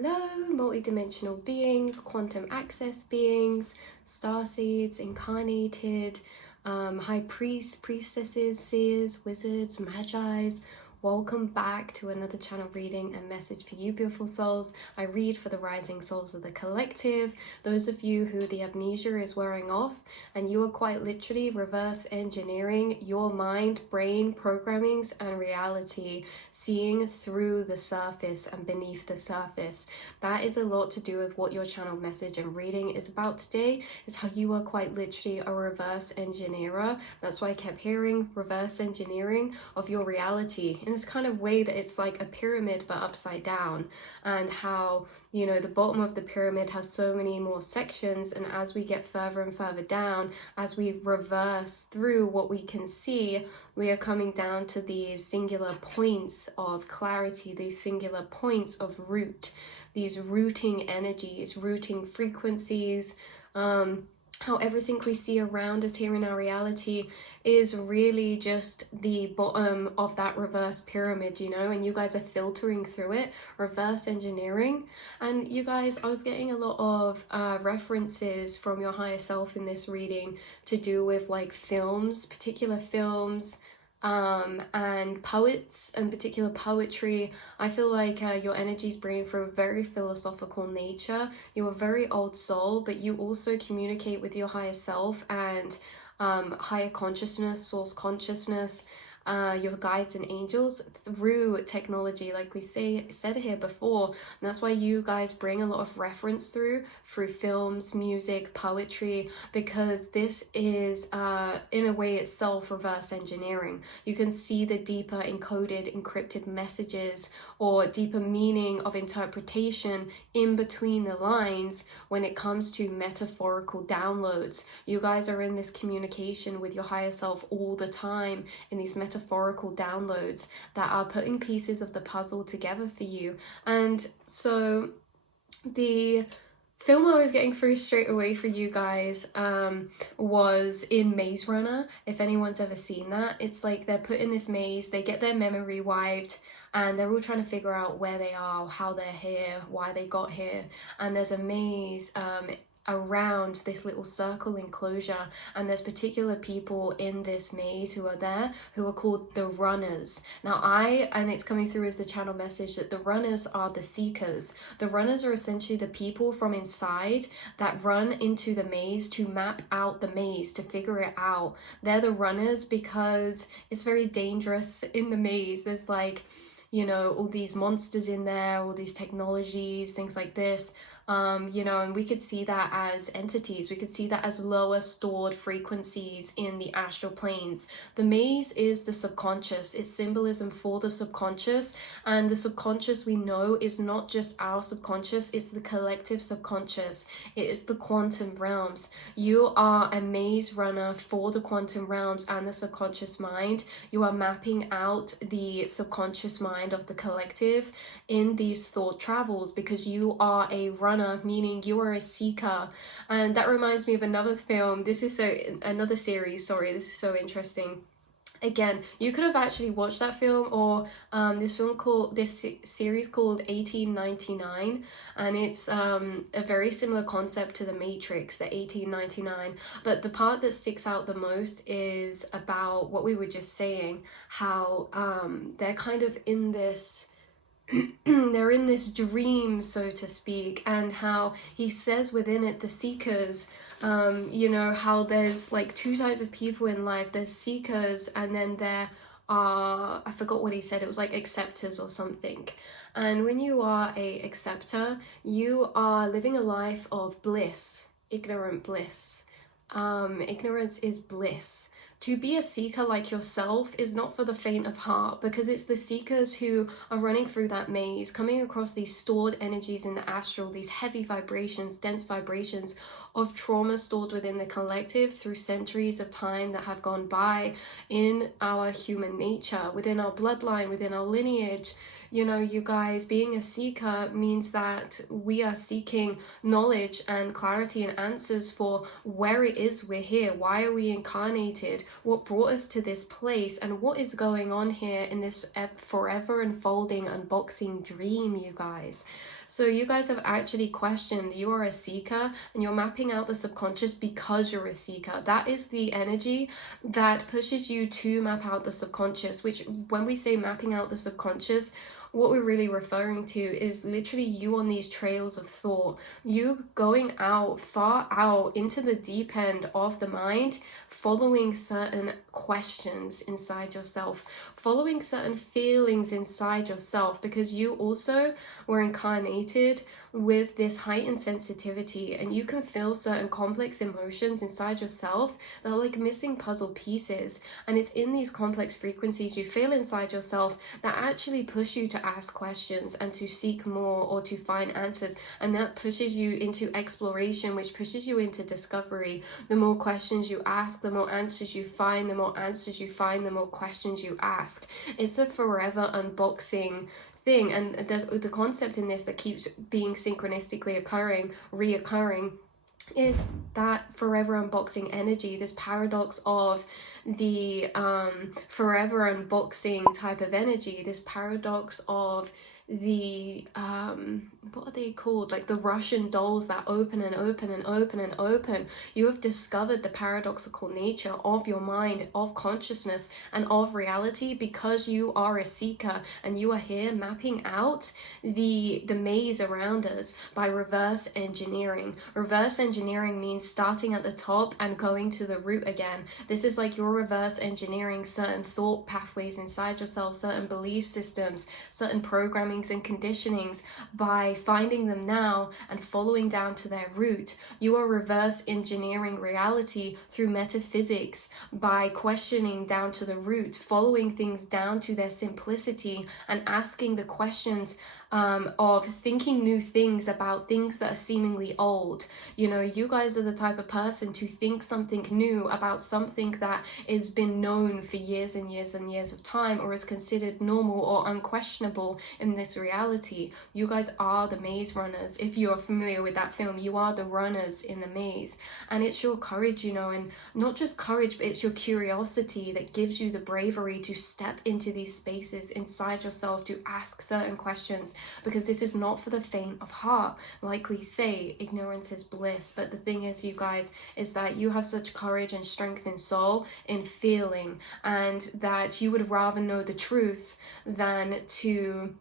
Hello, multidimensional beings, quantum access beings, starseeds, incarnated, high priests, priestesses, seers, wizards, magi's. Welcome back to another channel reading and message for you, beautiful souls. I read for the rising souls of the collective, those of you who the amnesia is wearing off and you are quite literally reverse engineering your mind, brain, programmings and reality, seeing through the surface and beneath the surface. That is a lot to do with what your channel message and reading is about today, is how you are quite literally a reverse engineer. That's why I kept hearing reverse engineering of your reality in this kind of way that it's like a pyramid but upside down, and how, you know, the bottom of the pyramid has so many more sections, and as we get further and further down, as we reverse through what we can see, we are coming down to these singular points of clarity, these singular points of root, these rooting energies, rooting frequencies, how everything we see around us here in our reality is really just the bottom of that reverse pyramid, you know, and you guys are filtering through it, reverse engineering. And you guys, I was getting a lot of references from your higher self in this reading to do with like films, particular films, and poets and particular poetry. I feel like your energy is bringing through a very philosophical nature. You're a very old soul, but you also communicate with your higher self and higher consciousness, source consciousness, your guides and angels through technology, like we said here before. And that's why you guys bring a lot of reference through films, music, poetry, because this is in a way itself reverse engineering. You can see the deeper encoded, encrypted messages or deeper meaning of interpretation in between the lines when it comes to metaphorical downloads. You guys are in this communication with your higher self all the time, in these metaphorical downloads that are putting pieces of the puzzle together for you. And so the film I was getting through straight away for you guys was in Maze Runner. If anyone's ever seen that, it's like they're put in this maze, they get their memory wiped, and they're all trying to figure out where they are, how they're here, why they got here. And there's a maze around this little circle enclosure, and there's particular people in this maze who are there who are called the runners. Now and it's coming through as the channel message that the runners are the seekers. The runners are essentially the people from inside that run into the maze to map out the maze, to figure it out. They're the runners because it's very dangerous in the maze. There's like, you know, all these monsters in there, all these technologies, things like this. You know, and we could see that as entities. We could see that as lower stored frequencies in the astral planes. The maze is the subconscious. It's symbolism for the subconscious. And the subconscious, we know, is not just our subconscious. It's the collective subconscious. It is the quantum realms. You are a maze runner for the quantum realms and the subconscious mind. You are mapping out the subconscious mind of the collective in these thought travels, because you are a runner, meaning you are a seeker. And that reminds me of another film. This is another series, sorry, this is so interesting. Again, you could have actually watched that film, or this series called 1899, and it's a very similar concept to the Matrix, the 1899. But the part that sticks out the most is about what we were just saying, how they're kind of in this they're in this dream, so to speak, and how he says within it, the seekers, you know, how there's like two types of people in life. There's seekers, and then there are, I forgot what he said, it was like acceptors or something. And when you are a acceptor, you are living a life of bliss, ignorant bliss. Ignorance is bliss. To be a seeker like yourself is not for the faint of heart, because it's the seekers who are running through that maze, coming across these stored energies in the astral, these heavy vibrations, dense vibrations of trauma stored within the collective through centuries of time that have gone by in our human nature, within our bloodline, within our lineage. You know, you guys, being a seeker means that we are seeking knowledge and clarity and answers for where it is we're here, why are we incarnated, what brought us to this place, and what is going on here in this forever unfolding unboxing dream, you guys. So you guys have actually questioned, you are a seeker and you're mapping out the subconscious because you're a seeker. That is the energy that pushes you to map out the subconscious, which when we say mapping out the subconscious, what we're really referring to is literally you on these trails of thought, you going out, far out into the deep end of the mind, following certain questions inside yourself, following certain feelings inside yourself, because you also were incarnated with this heightened sensitivity, and you can feel certain complex emotions inside yourself that are like missing puzzle pieces. And it's in these complex frequencies you feel inside yourself that actually push you to ask questions and to seek more or to find answers, and that pushes you into exploration, which pushes you into discovery. The more questions you ask, the more answers you find. The more answers you find, the more questions you ask. It's a forever unboxing thing, and the concept in this that keeps being synchronistically reoccurring is that forever unboxing energy, this paradox of the forever unboxing type of energy, this paradox of the what are they called, like the Russian dolls that open and open and open and open. You have discovered the paradoxical nature of your mind, of consciousness, and of reality, because you are a seeker and you are here mapping out the maze around us by reverse engineering. Reverse engineering means starting at the top and going to the root again. This is like you're reverse engineering certain thought pathways inside yourself, certain belief systems, certain programming and conditionings, by finding them now and following down to their root. You are reverse engineering reality through metaphysics by questioning down to the root, following things down to their simplicity, and asking the questions of thinking new things about things that are seemingly old. You know, you guys are the type of person to think something new about something that has been known for years and years and years of time, or is considered normal or unquestionable in this reality. You guys are the maze runners. If you are familiar with that film, you are the runners in the maze. And it's your courage, you know, and not just courage, but it's your curiosity that gives you the bravery to step into these spaces inside yourself, to ask certain questions, because this is not for the faint of heart. Like we say, ignorance is bliss. But the thing is, you guys, is that you have such courage and strength in soul, in feeling, and that you would rather know the truth than to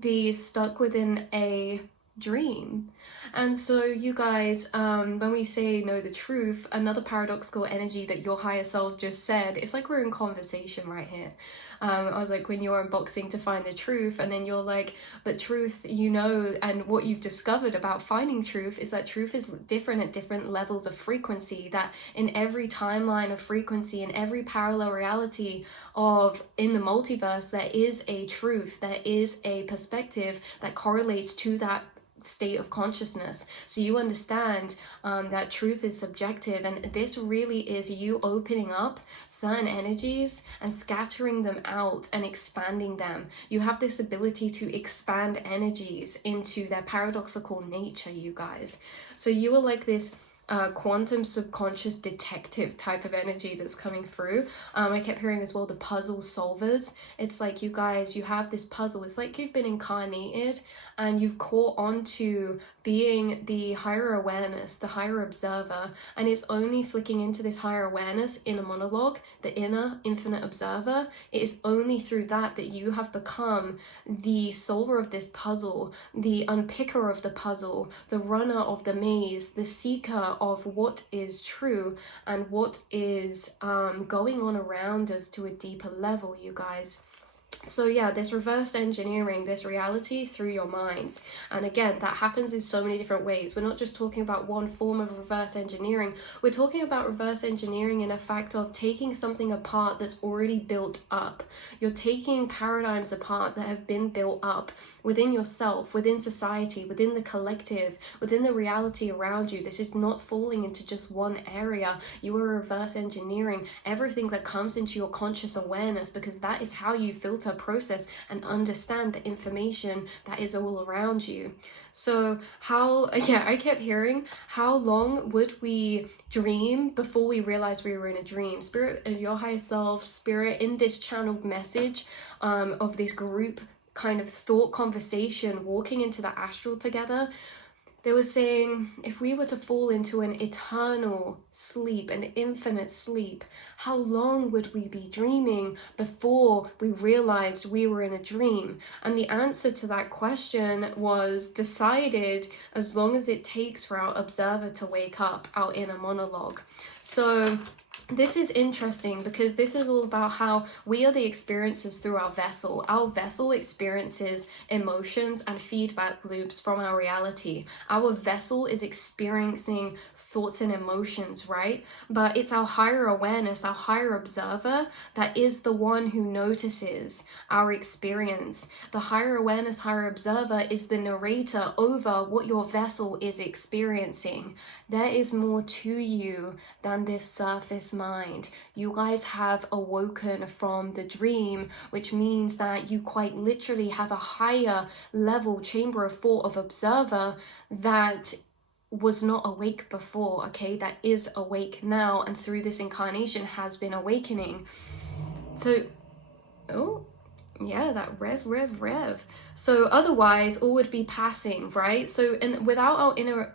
be stuck within a dream. And so you guys, when we say know the truth, another paradoxical energy that your higher self just said, it's like we're in conversation right here. I was like, when you're unboxing to find the truth, and then you're like, but truth, you know, and what you've discovered about finding truth is that truth is different at different levels of frequency, that in every timeline of frequency, in every parallel reality of in the multiverse, there is a truth, there is a perspective that correlates to that state of consciousness. So you understand that truth is subjective, and this really is you opening up certain energies and scattering them out and expanding them. You have this ability to expand energies into their paradoxical nature, you guys. So you are like this quantum subconscious detective type of energy that's coming through. I kept hearing as well the puzzle solvers. It's like you guys, you have this puzzle. It's like you've been incarnated and you've caught on to being the higher awareness, the higher observer, and it's only flicking into this higher awareness in a monologue, the inner infinite observer. It is only through that that you have become the solver of this puzzle, the unpicker of the puzzle, the runner of the maze, the seeker of what is true and what is going on around us to a deeper level, you guys. So yeah, this reverse engineering this reality through your minds. And again, that happens in so many different ways. We're not just talking about one form of reverse engineering. We're talking about reverse engineering in a fact of taking something apart that's already built up. You're taking paradigms apart that have been built up within yourself, within society, within the collective, within the reality around you. This is not falling into just one area. You are reverse engineering everything that comes into your conscious awareness, because that is how you filter, process, and understand the information that is all around you. So I kept hearing, how long would we dream before we realized we were in a dream? Spirit and your higher self, spirit in this channeled message of this group kind of thought conversation walking into the astral together. They were saying if we were to fall into an eternal sleep, an infinite sleep, how long would we be dreaming before we realized we were in a dream? And the answer to that question was decided as long as it takes for our observer to wake up, our inner monologue. So this is interesting because this is all about how we are the experiencers through our vessel. Our vessel experiences emotions and feedback loops from our reality. Our vessel is experiencing thoughts and emotions, right? But it's our higher awareness, our higher observer, that is the one who notices our experience. The higher awareness, higher observer is the narrator over what your vessel is experiencing. There is more to you than this surface mind. You guys have awoken from the dream, which means that you quite literally have a higher level chamber of thought of observer that was not awake before, okay? That is awake now, and through this incarnation has been awakening. So, oh, yeah, that rev. So otherwise, all would be passing, right? So, and without our inner,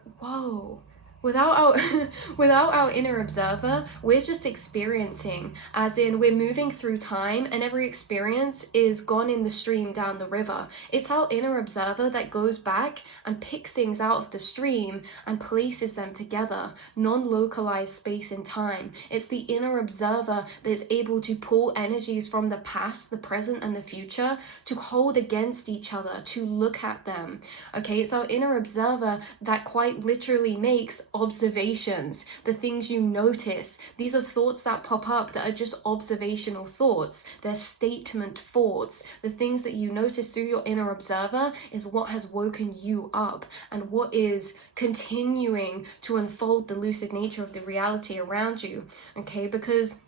without our inner observer, we're just experiencing, as in we're moving through time, and every experience is gone in the stream down the river. It's our inner observer that goes back and picks things out of the stream and places them together, non-localized space and time. It's the inner observer that is able to pull energies from the past, the present, and the future to hold against each other, to look at them. Okay, it's our inner observer that quite literally makes observations, the things you notice. These are thoughts that pop up that are just observational thoughts. They're statement thoughts. The things that you notice through your inner observer is what has woken you up and what is continuing to unfold the lucid nature of the reality around you. Okay, because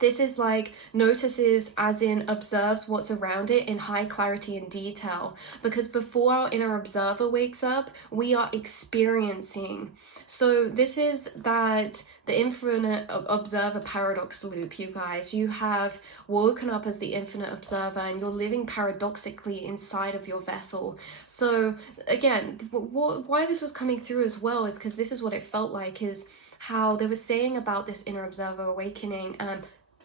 this is like notices, as in observes what's around it in high clarity and detail. Because before our inner observer wakes up, we are experiencing. So this is that the infinite observer paradox loop, you guys. You have woken up as the infinite observer and you're living paradoxically inside of your vessel. So again, why this was coming through as well is because this is what it felt like, is how they were saying about this inner observer awakening,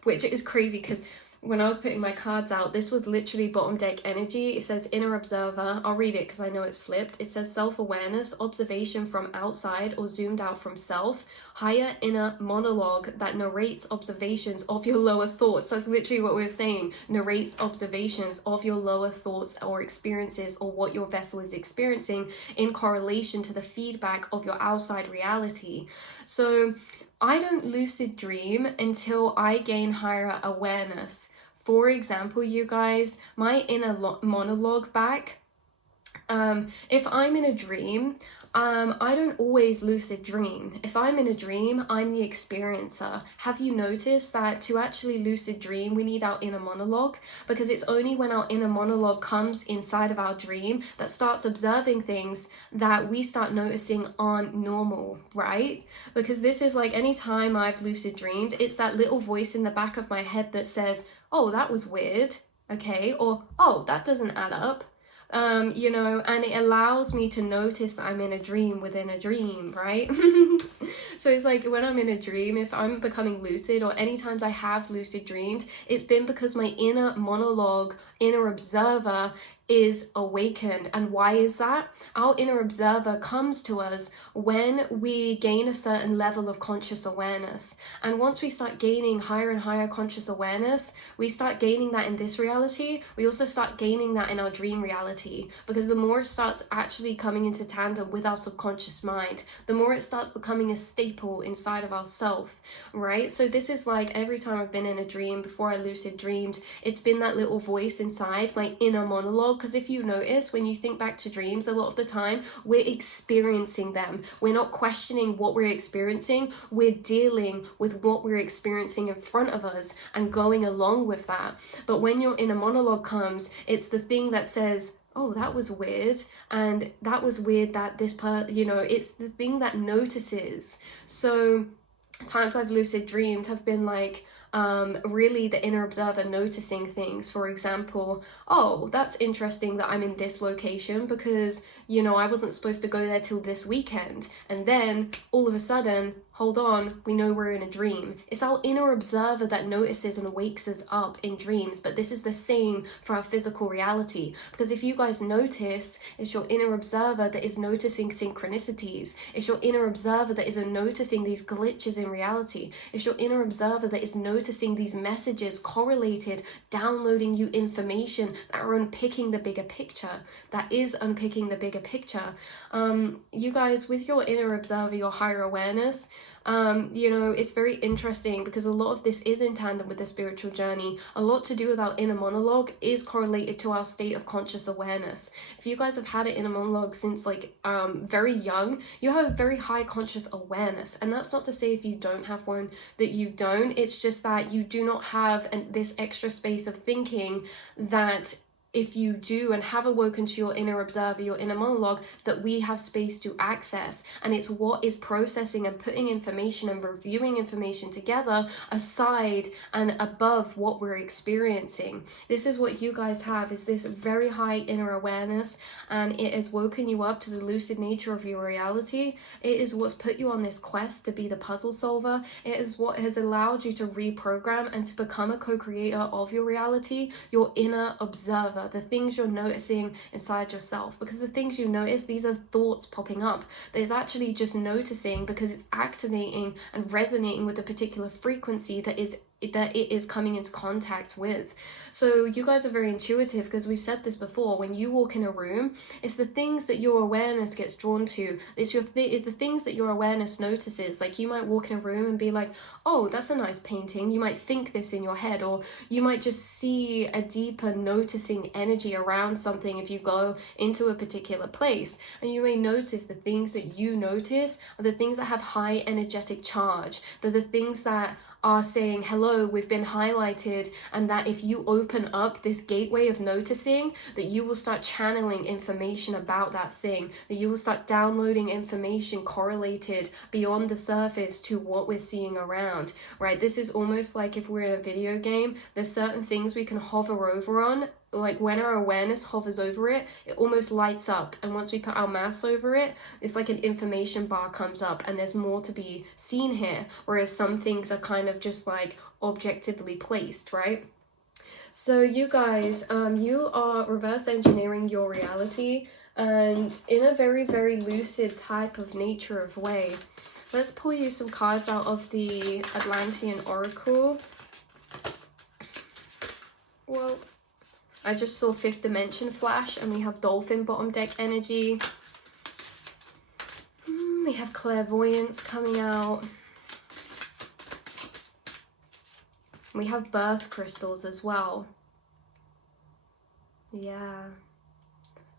which is crazy because when I was putting my cards out, this was literally bottom deck energy. It says inner observer. I'll read it because I know it's flipped. It says self-awareness, observation from outside or zoomed out from self, higher inner monologue that narrates observations of your lower thoughts. That's literally what we're saying. Narrates observations of your lower thoughts or experiences, or what your vessel is experiencing in correlation to the feedback of your outside reality. So I don't lucid dream until I gain higher awareness. For example, you guys, my inner monologue back, if I'm in a dream, I don't always lucid dream. If I'm in a dream, I'm the experiencer. Have you noticed that to actually lucid dream, we need our inner monologue? Because it's only when our inner monologue comes inside of our dream that starts observing things that we start noticing aren't normal, right? Because this is like any time I've lucid dreamed, it's that little voice in the back of my head that says, oh, that was weird, okay? Or, oh, that doesn't add up. You know, and it allows me to notice that I'm in a dream within a dream, right? So it's like when I'm in a dream, if I'm becoming lucid, or any times I have lucid dreamed, it's been because my inner monologue, inner observer is awakened. And why is that? Our inner observer comes to us when we gain a certain level of conscious awareness. And once we start gaining higher and higher conscious awareness, we start gaining that in this reality. We also start gaining that in our dream reality, because the more it starts actually coming into tandem with our subconscious mind, the more it starts becoming a staple inside of ourself, right? So this is like every time I've been in a dream, before I lucid dreamed, it's been that little voice inside, my inner monologue. Because if you notice, when you think back to dreams, a lot of the time we're experiencing them. We're not questioning what we're experiencing. We're dealing with what we're experiencing in front of us and going along with that. But when your inner monologue comes, it's the thing that says, oh, that was weird, and that was weird that this it's the thing that notices. So times I've lucid dreamed have been like, really the inner observer noticing things. For example, oh, that's interesting that I'm in this location because, you know, I wasn't supposed to go there till this weekend. And then all of a sudden, hold on, we know we're in a dream. It's our inner observer that notices and wakes us up in dreams. But this is the same for our physical reality. Because if you guys notice, it's your inner observer that is noticing synchronicities. It's your inner observer that is noticing these glitches in reality. It's your inner observer that is noticing these messages correlated, downloading you information that are unpicking the bigger picture. That is unpicking the bigger picture. You guys, with your inner observer, your higher awareness, you know, it's very interesting because a lot of this is in tandem with the spiritual journey. A lot to do with our inner monologue is correlated to our state of conscious awareness. If you guys have had an inner monologue since like very young, you have a very high conscious awareness. And that's not to say if you don't have one that you don't. It's just that you do not have this extra space of thinking that if you do and have awoken to your inner observer, your inner monologue, that we have space to access. And it's what is processing and putting information and reviewing information together aside and above what we're experiencing. This is what you guys have, is this very high inner awareness, and it has woken you up to the lucid nature of your reality. It is what's put you on this quest to be the puzzle solver. It is what has allowed you to reprogram and to become a co-creator of your reality, your inner observer. The things you're noticing inside yourself, because the things you notice, these are thoughts popping up. There's actually just noticing because it's activating and resonating with a particular frequency that it is coming into contact with. So you guys are very intuitive, because we've said this before. When you walk in a room, it's the things that your awareness gets drawn to. It's the things that your awareness notices. Like, you might walk in a room and be like, oh, that's a nice painting. You might think this in your head, or you might just see a deeper noticing energy around something if you go into a particular place. And you may notice the things that you notice are the things that have high energetic charge. They're the things that are saying, hello, we've been highlighted, and that if you open up this gateway of noticing, that you will start channeling information about that thing, that you will start downloading information correlated beyond the surface to what we're seeing around, right? This is almost like if we're in a video game, there's certain things we can hover over on. Like, when our awareness hovers over it, it almost lights up, and once we put our mouse over it, it's like an information bar comes up and there's more to be seen here, whereas some things are kind of just like objectively placed, right? So you guys, you are reverse engineering your reality, and in a very, very lucid type of nature of way. Let's pull you some cards out of the Atlantean Oracle. Well, I just saw fifth dimension flash, and we have dolphin bottom deck energy. We have clairvoyance coming out. We have birth crystals as well. Yeah.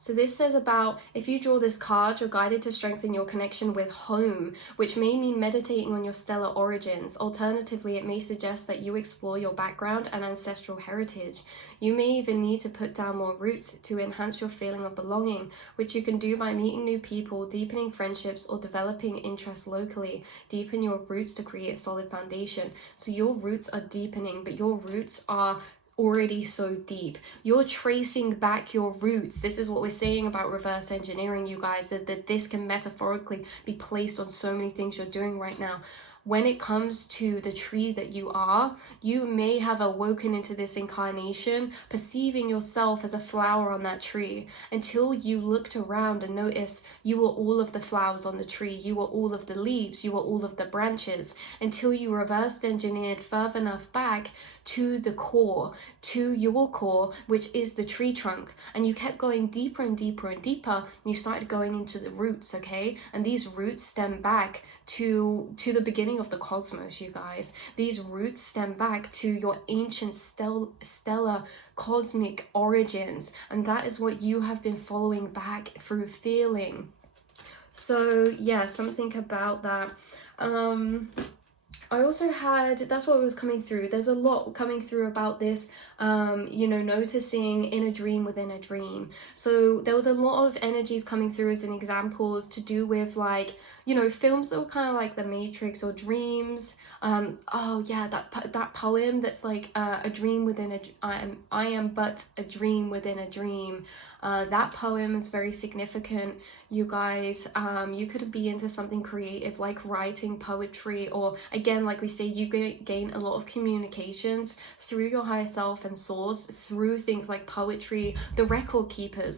So this says about, if you draw this card, you're guided to strengthen your connection with home, which may mean meditating on your stellar origins. Alternatively, it may suggest that you explore your background and ancestral heritage. You may even need to put down more roots to enhance your feeling of belonging, which you can do by meeting new people, deepening friendships, or developing interests locally. Deepen your roots to create a solid foundation. So your roots are deepening, but your roots are already so deep. You're tracing back your roots. This is what we're saying about reverse engineering, you guys, that this can metaphorically be placed on so many things you're doing right now. When it comes to the tree that you are, you may have awoken into this incarnation perceiving yourself as a flower on that tree, until you looked around and noticed you were all of the flowers on the tree, you were all of the leaves, you were all of the branches, until you reversed engineered further enough back to the core, to your core, which is the tree trunk. And you kept going deeper and deeper and deeper, and you started going into the roots, okay? And these roots stem back to the beginning of the cosmos, you guys. These roots stem back to your ancient stellar cosmic origins, and that is what you have been following back through feeling. So yeah, something about that. I also had, that's what was coming through. There's a lot coming through about this, you know, noticing in a dream within a dream. So there was a lot of energies coming through as an examples to do with like, you know, films that were kind of like The Matrix or dreams. Oh yeah, that poem that's like a dream within a, I am but a dream within a dream. That poem is very significant, you guys. You could be into something creative like writing, poetry, or again, like we say, you gain a lot of communications through your higher self and source through things like poetry. The record keepers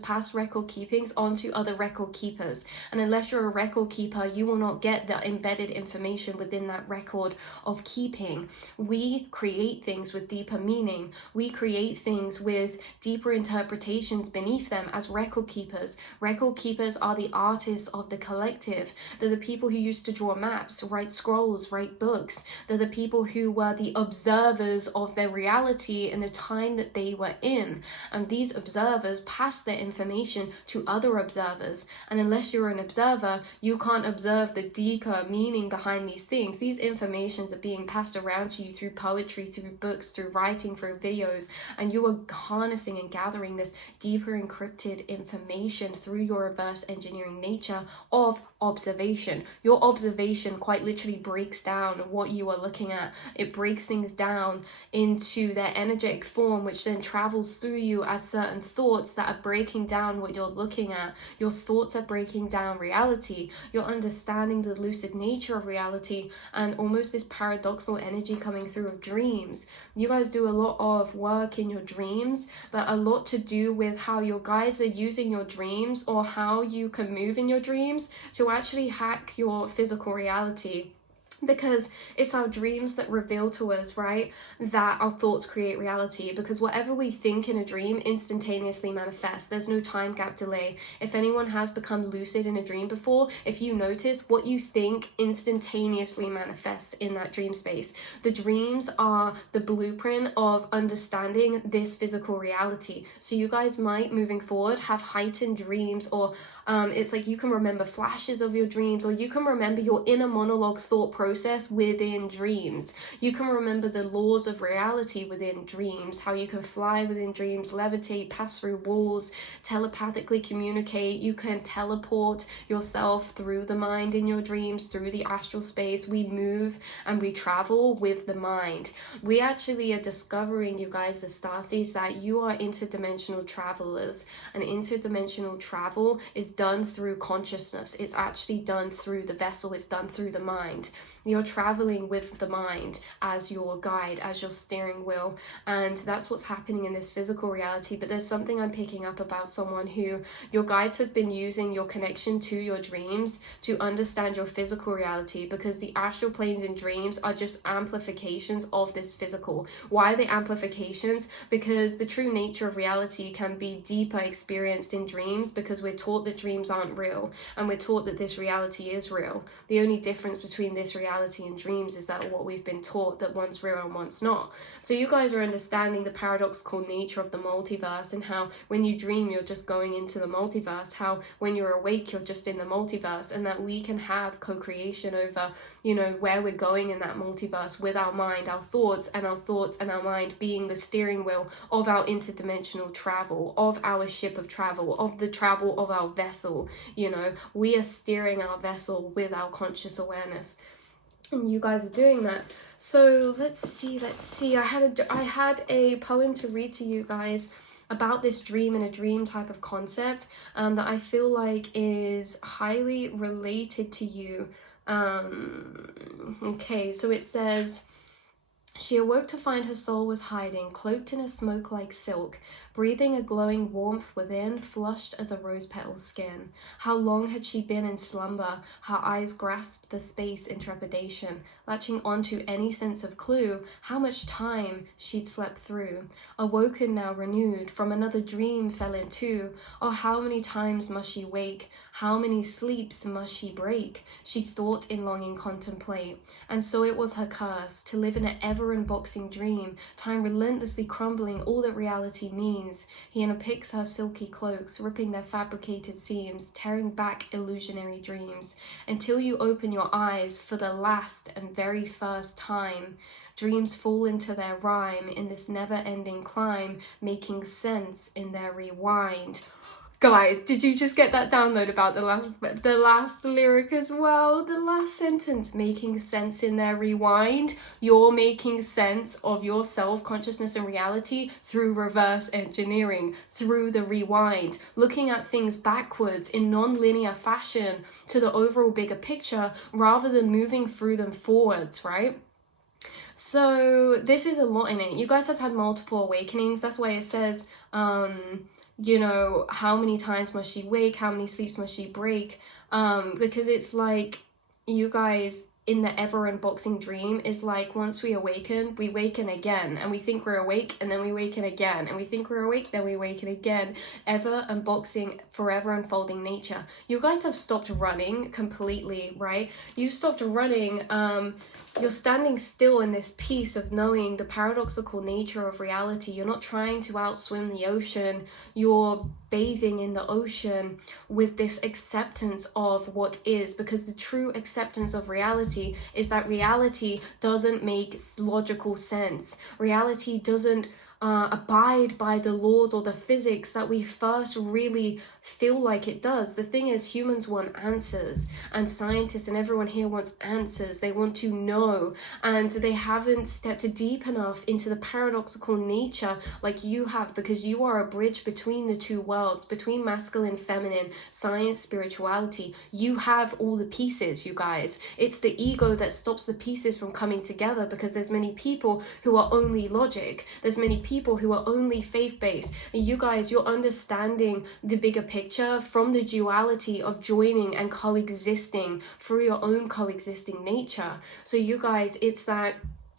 pass record keepings onto other record keepers, and unless you're a record keeper, you will not get the embedded information within that record of keeping. We create things with deeper meaning. We create things with deeper interpretations beneath them as record keepers. Record keepers are the artists of the collective. They're the people who used to draw maps, write scrolls, write books. They're the people who were the observers of their reality in the time that they were in. And these observers pass their information to other observers. And unless you're an observer, you can't observe the deeper meaning behind these things. These informations are being passed around to you through poetry, through books, through writing, through videos, and you are harnessing and gathering this deeper encrypted information through your reverse engineering nature of observation. Your observation quite literally breaks down what you are looking at. It breaks things down into their energetic form, which then travels through you as certain thoughts that are breaking down what you're looking at. Your thoughts are breaking down reality. You're understanding the lucid nature of reality, and almost this paradoxical energy coming through of dreams. You guys do a lot of work in your dreams, but a lot to do with how your guides are using your dreams, or how you can move in your dreams to actually hack your physical reality. Because it's our dreams that reveal to us, right, that our thoughts create reality. Because whatever we think in a dream instantaneously manifests. There's no time gap delay. If anyone has become lucid in a dream before, if you notice, what you think instantaneously manifests in that dream space. The dreams are the blueprint of understanding this physical reality. So you guys might, moving forward, have heightened dreams, or it's like you can remember flashes of your dreams, or you can remember your inner monologue thought process within dreams. You can remember the laws of reality within dreams, how you can fly within dreams, levitate, pass through walls, telepathically communicate. You can teleport yourself through the mind in your dreams, through the astral space. We move and we travel with the mind. We actually are discovering, you guys, the starseeds, that you are interdimensional travelers. And interdimensional travel is done through consciousness. It's actually done through the vessel. It's done through the mind. You're traveling with the mind as your guide, as your steering wheel, and that's what's happening in this physical reality. But there's something I'm picking up about someone who your guides have been using your connection to your dreams to understand your physical reality, because the astral planes in dreams are just amplifications of this physical. Why are they amplifications? Because the true nature of reality can be deeper experienced in dreams, because we're taught that dreams aren't real, and we're taught that this reality is real. The only difference between this reality and dreams is that what we've been taught, that one's real and one's not. So you guys are understanding the paradoxical nature of the multiverse, and how when you dream you're just going into the multiverse, how when you're awake you're just in the multiverse, and that we can have co-creation over, you know, where we're going in that multiverse with our mind, our thoughts and our mind being the steering wheel of our interdimensional travel, of our ship of travel, of the travel of our vessel. You know, we are steering our vessel with our conscious awareness, and you guys are doing that. So let's see. I had a poem to read to you guys about this dream and a dream type of concept that I feel like is highly related to you. Okay, so it says, she awoke to find her soul was hiding, cloaked in a smoke like silk, breathing a glowing warmth within, flushed as a rose petal skin. How long had she been in slumber? Her eyes grasped the space in trepidation, latching onto any sense of clue how much time she'd slept through. Awoken now renewed, from another dream fell into. Oh, how many times must she wake? How many sleeps must she break? She thought in longing contemplate. And so it was her curse, to live in an ever-unboxing dream, time relentlessly crumbling all that reality means. scenes. He unpicks her silky cloaks, ripping their fabricated seams, tearing back illusionary dreams, until you open your eyes for the last and very first time. Dreams fall into their rhyme in this never-ending climb, making sense in their rewind. Guys, did you just get that download about the last lyric as well? The last sentence, making sense in their rewind. You're making sense of your self-consciousness and reality through reverse engineering, through the rewind, looking at things backwards in non-linear fashion to the overall bigger picture rather than moving through them forwards, right? So this is a lot in it. You guys have had multiple awakenings. That's why it says, you know, how many times must she wake? How many sleeps must she break? Because it's like, you guys, in the ever unboxing dream is like, once we waken again, and we think we're awake, and then we waken again, and we think we're awake, then we waken again. Ever unboxing, forever unfolding nature. You guys have stopped running completely, right? You stopped running. You're standing still in this peace of knowing the paradoxical nature of reality. You're not trying to outswim the ocean. You're bathing in the ocean with this acceptance of what is, because the true acceptance of reality is that reality doesn't make logical sense. Reality doesn't abide by the laws or the physics that we first really feel like it does. The thing is, humans want answers, and scientists and everyone here wants answers. They want to know, and they haven't stepped deep enough into the paradoxical nature like you have, because you are a bridge between the two worlds, between masculine, feminine, science, spirituality. You have all the pieces, you guys. It's the ego that stops the pieces from coming together, because there's many people who are only logic. There's many people who are only faith-based. And you guys, you're understanding the bigger picture from the duality of joining and coexisting through your own coexisting nature. So you guys, it's that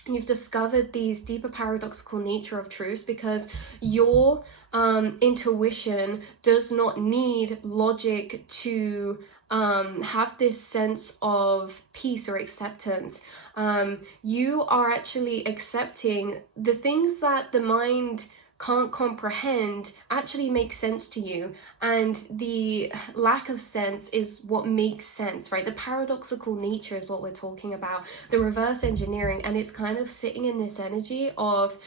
you've discovered these deeper paradoxical nature of truths, because your intuition does not need logic to have this sense of peace or acceptance. You are actually accepting the things that the mind can't comprehend actually makes sense to you, and the lack of sense is what makes sense, right? The paradoxical nature is what we're talking about, the reverse engineering, and it's kind of sitting in this energy of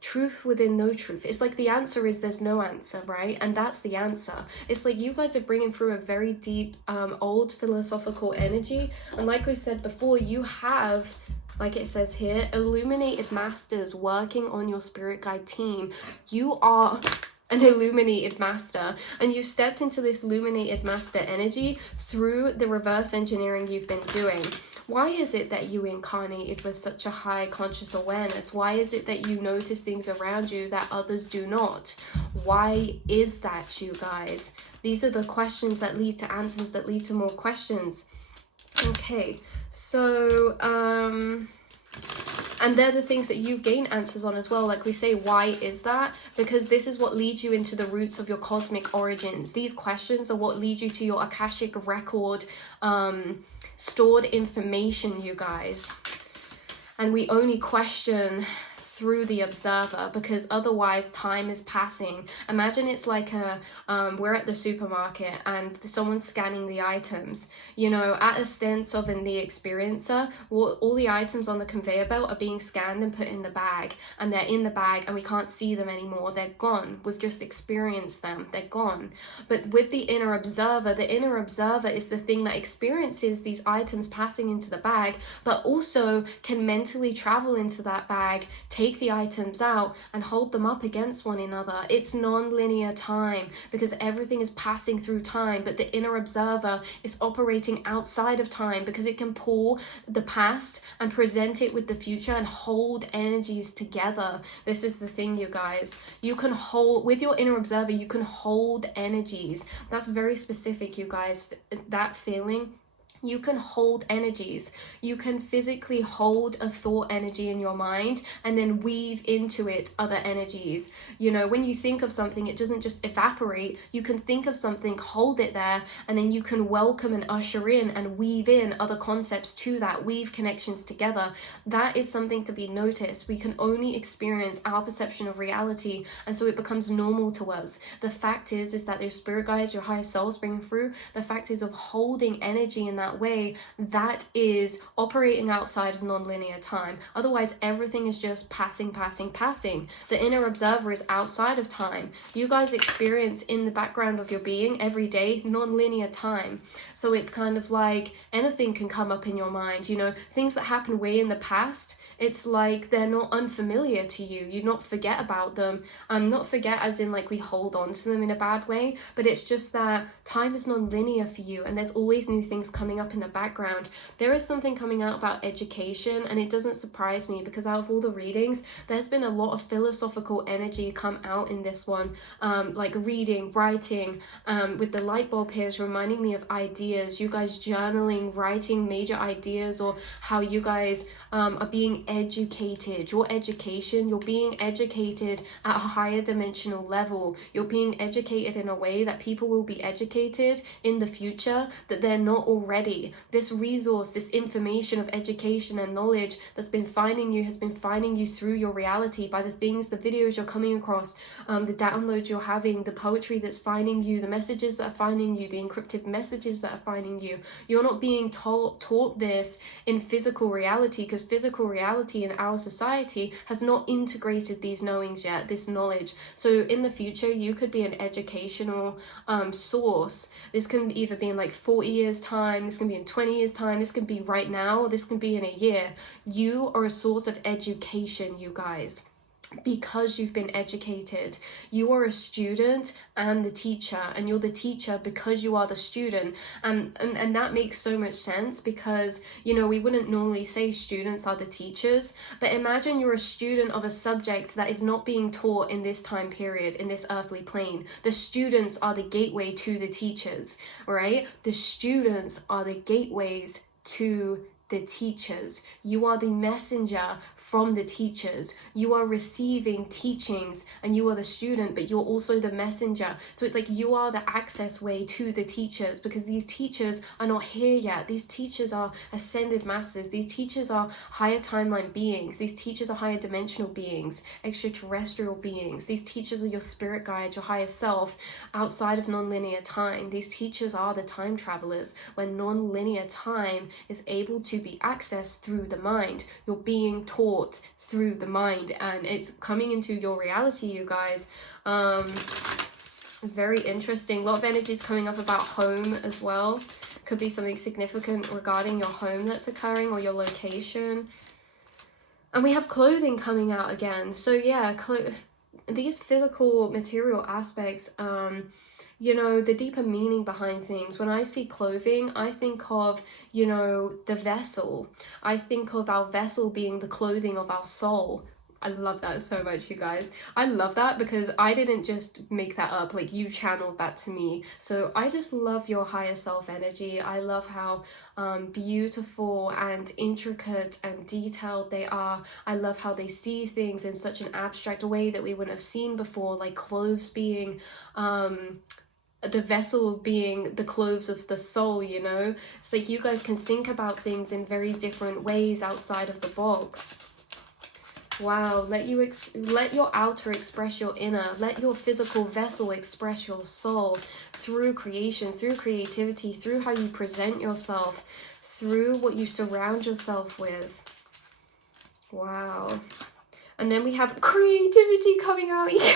truth within no truth. It's like the answer is there's no answer, right? And that's the answer. It's like you guys are bringing through a very deep old philosophical energy, and like we said before, you have, like it says here, illuminated masters working on your spirit guide team. You are an illuminated master, and you stepped into this illuminated master energy through the reverse engineering you've been doing. Why is it that you incarnated with such a high conscious awareness? Why is it that you notice things around you that others do not? Why is that, you guys? These are the questions that lead to answers that lead to more questions. Okay, so and they're the things that you've gained answers on as well. Like we say, why is that? Because this is what leads you into the roots of your cosmic origins. These questions are what lead you to your Akashic record, stored information, you guys. And we only question through the observer, because otherwise time is passing. Imagine it's like a we're at the supermarket and someone's scanning the items, you know, at a sense of in the experiencer, all the items on the conveyor belt are being scanned and put in the bag, and they're in the bag and we can't see them anymore. They're gone. We've just experienced them. They're gone. But with the inner observer is the thing that experiences these items passing into the bag, but also can mentally travel into that bag, take the items out and hold them up against one another. It's non-linear time, because everything is passing through time, but the inner observer is operating outside of time, because it can pull the past and present it with the future and hold energies together. This is the thing, you guys. You can hold, with your inner observer, you can hold energies. That's very specific, you guys. That feeling You can hold energies. You can physically hold a thought energy in your mind and then weave into it other energies. You know, when you think of something, it doesn't just evaporate. You can think of something, hold it there, and then you can welcome and usher in and weave in other concepts to that, weave connections together. That is something to be noticed. We can only experience our perception of reality, and so it becomes normal to us. The fact is that your spirit guides, your higher selves bringing through, the fact is of holding energy in that way, that is operating outside of non-linear time. Otherwise, everything is just passing. The inner observer is outside of time. You guys experience in the background of your being every day non-linear time. So it's kind of like anything can come up in your mind, you know, things that happened way in the past. It's like they're not unfamiliar to you. You not forget about them. Not forget as in like we hold on to them in a bad way, but it's just that time is non-linear for you and there's always new things coming up in the background. There is something coming out about education, and it doesn't surprise me because out of all the readings, there's been a lot of philosophical energy come out in this one. Like reading, writing, with the light bulb here is reminding me of ideas, you guys journaling, writing major ideas, or how you guys are being educated. Your education, you're being educated at a higher dimensional level. You're being educated in a way that people will be educated in the future that they're not already. This resource, this information of education and knowledge that's been finding you has been finding you through your reality by the things, the videos you're coming across, the downloads you're having, the poetry that's finding you, the messages that are finding you, the encrypted messages that are finding you. You're not being taught this in physical reality, because physical reality in our society has not integrated these knowings yet, this knowledge. So in the future, you could be an educational source. This can either be in like 40 years time, this can be in 20 years time, this can be right now, or this can be in a year. You are a source of education, you guys, because you've been educated. You are a student and the teacher, and you're the teacher because you are the student. And that makes so much sense, because, you know, we wouldn't normally say students are the teachers, but imagine you're a student of a subject that is not being taught in this time period, in this earthly plane. The students are the gateway to the teachers, right? The students are the gateways to the teachers. You are the messenger from the teachers. You are receiving teachings and you are the student, but you're also the messenger. So it's like you are the access way to the teachers, because these teachers are not here yet. These teachers are ascended masters. These teachers are higher timeline beings. These teachers are higher dimensional beings, extraterrestrial beings. These teachers are your spirit guide, your higher self outside of non-linear time. These teachers are the time travelers, when non-linear time is able to be accessed through the mind. You're being taught through the mind, and it's coming into your reality, you guys. Very interesting. A lot of energies coming up about home as well. Could be something significant regarding your home that's occurring, or your location. And we have clothing coming out again. So yeah, these physical material aspects, you know, the deeper meaning behind things. When I see clothing, I think of, you know, the vessel. I think of our vessel being the clothing of our soul. I love that so much, you guys. I love that because I didn't just make that up, like you channeled that to me. So I just love your higher self energy. I love how beautiful and intricate and detailed they are. I love how they see things in such an abstract way that we wouldn't have seen before, like clothes being the vessel being the clothes of the soul, you know. It's like you guys can think about things in very different ways outside of the box. Wow, let your outer express your inner. Let your physical vessel express your soul through creation, through creativity, through how you present yourself, through what you surround yourself with. Wow. And then we have creativity coming out, you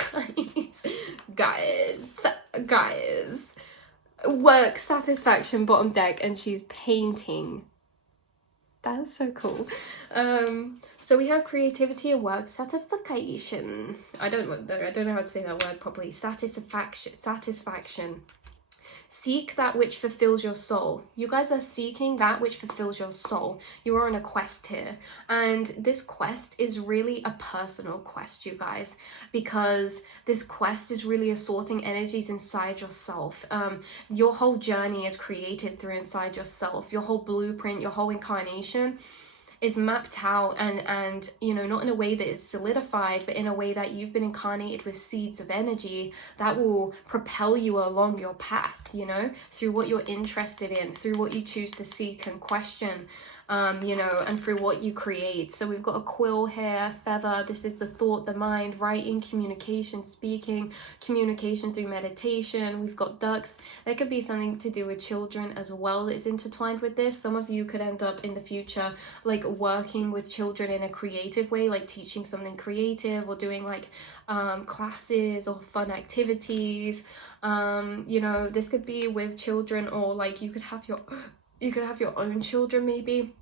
guys. Guys. Work satisfaction, bottom deck, and she's painting. That's so cool. So we have creativity and work satisfaction. I don't know how to say that word properly. Satisfaction. seek that which fulfills your soul. You guys are seeking that which fulfills your soul. You are on a quest here, and this quest is really a personal quest, you guys, because this quest is really assorting energies inside yourself. Your whole journey is created through inside yourself. Your whole blueprint, your whole incarnation is mapped out, and you know, not in a way that is solidified, but in a way that you've been incarnated with seeds of energy that will propel you along your path, you know, through what you're interested in, through what you choose to seek and question, you know, and through what you create. So we've got a quill here, feather. This is the thought, the mind, writing, communication, speaking, communication through meditation. We've got ducks. There could be something to do with children as well that's intertwined with this. Some of you could end up in the future like working with children in a creative way, like teaching something creative or doing like classes or fun activities. You know, this could be with children, or like you could have your own children maybe.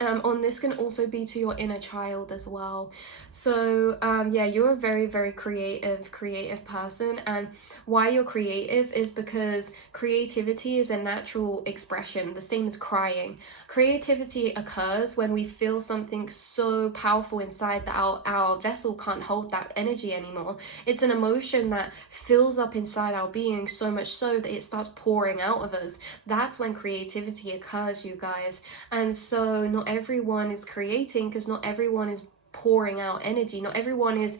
On this can also be to your inner child as well. So yeah, you're a very, very creative person, and why you're creative is because creativity is a natural expression, the same as crying. Creativity occurs when we feel something so powerful inside that our vessel can't hold that energy anymore. It's an emotion that fills up inside our being so much so that it starts pouring out of us. That's when creativity occurs, you guys. And so not everyone is creating, because not everyone is pouring out energy. Not everyone is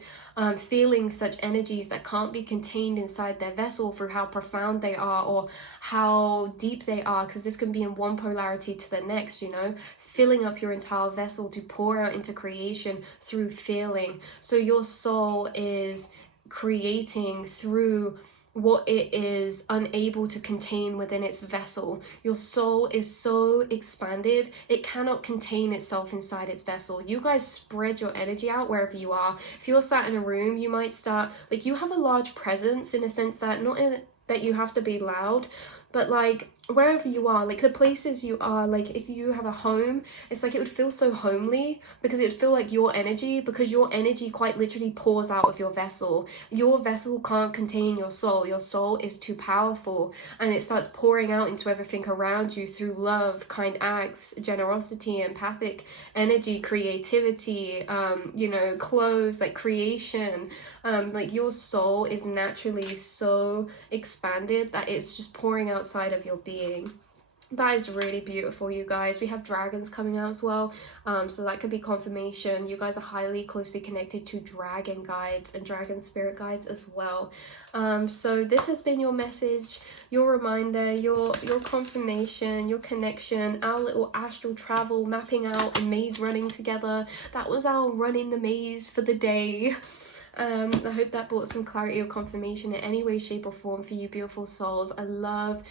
feeling such energies that can't be contained inside their vessel through how profound they are or how deep they are, because this can be in one polarity to the next, you know, filling up your entire vessel to pour out into creation through feeling. So your soul is creating through what it is unable to contain within its vessel. Your soul is so expanded, it cannot contain itself inside its vessel. You guys spread your energy out wherever you are. If you're sat in a room, you might start, like, you have a large presence in a sense that, not in that you have to be loud, but like wherever you are, like the places you are, like if you have a home, it's like it would feel so homely because it would feel like your energy, because your energy quite literally pours out of your vessel. Your vessel can't contain your soul. Your soul is too powerful, and it starts pouring out into everything around you through love, kind acts, generosity, empathic energy, creativity, you know, clothes, like creation. Like your soul is naturally so expanded that it's just pouring outside of your being. That is really beautiful, you guys. We have dragons coming out as well, so that could be confirmation. You guys are highly closely connected to dragon guides and dragon spirit guides as well. So this has been your message, your reminder, your confirmation, your connection, our little astral travel, mapping out a maze running together. That was our running the maze for the day. I hope that brought some clarity or confirmation in any way, shape or form for you beautiful souls. I love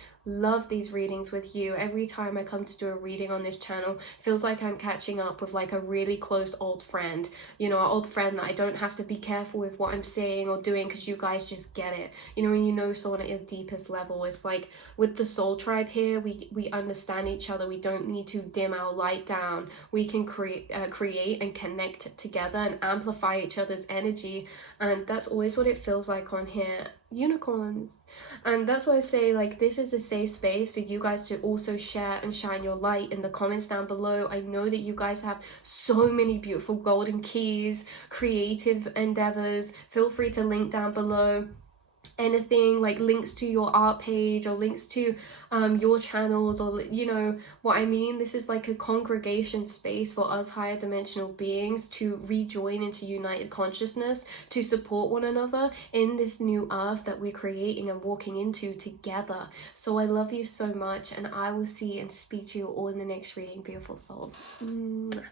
these readings with you. Every time I come to do a reading on this channel, feels like I'm catching up with like a really close old friend, you know, an old friend that I don't have to be careful with what I'm saying or doing because you guys just get it. You know, when you know someone at your deepest level, it's like with the soul tribe here, we understand each other. We don't need to dim our light down. We can create and connect together and amplify each other's energy, and that's always what it feels like on here. Unicorns. And that's why I say, like, this is a safe space for you guys to also share and shine your light in the comments down below. I know that you guys have so many beautiful golden keys, creative endeavors. Feel free to link down below anything, like links to your art page or links to your channels, or you know what I mean. This is like a congregation space for us higher dimensional beings to rejoin into united consciousness, to support one another in this new earth that we're creating and walking into together. So I love you so much, and I will see and speak to you all in the next reading, beautiful souls. Mwah.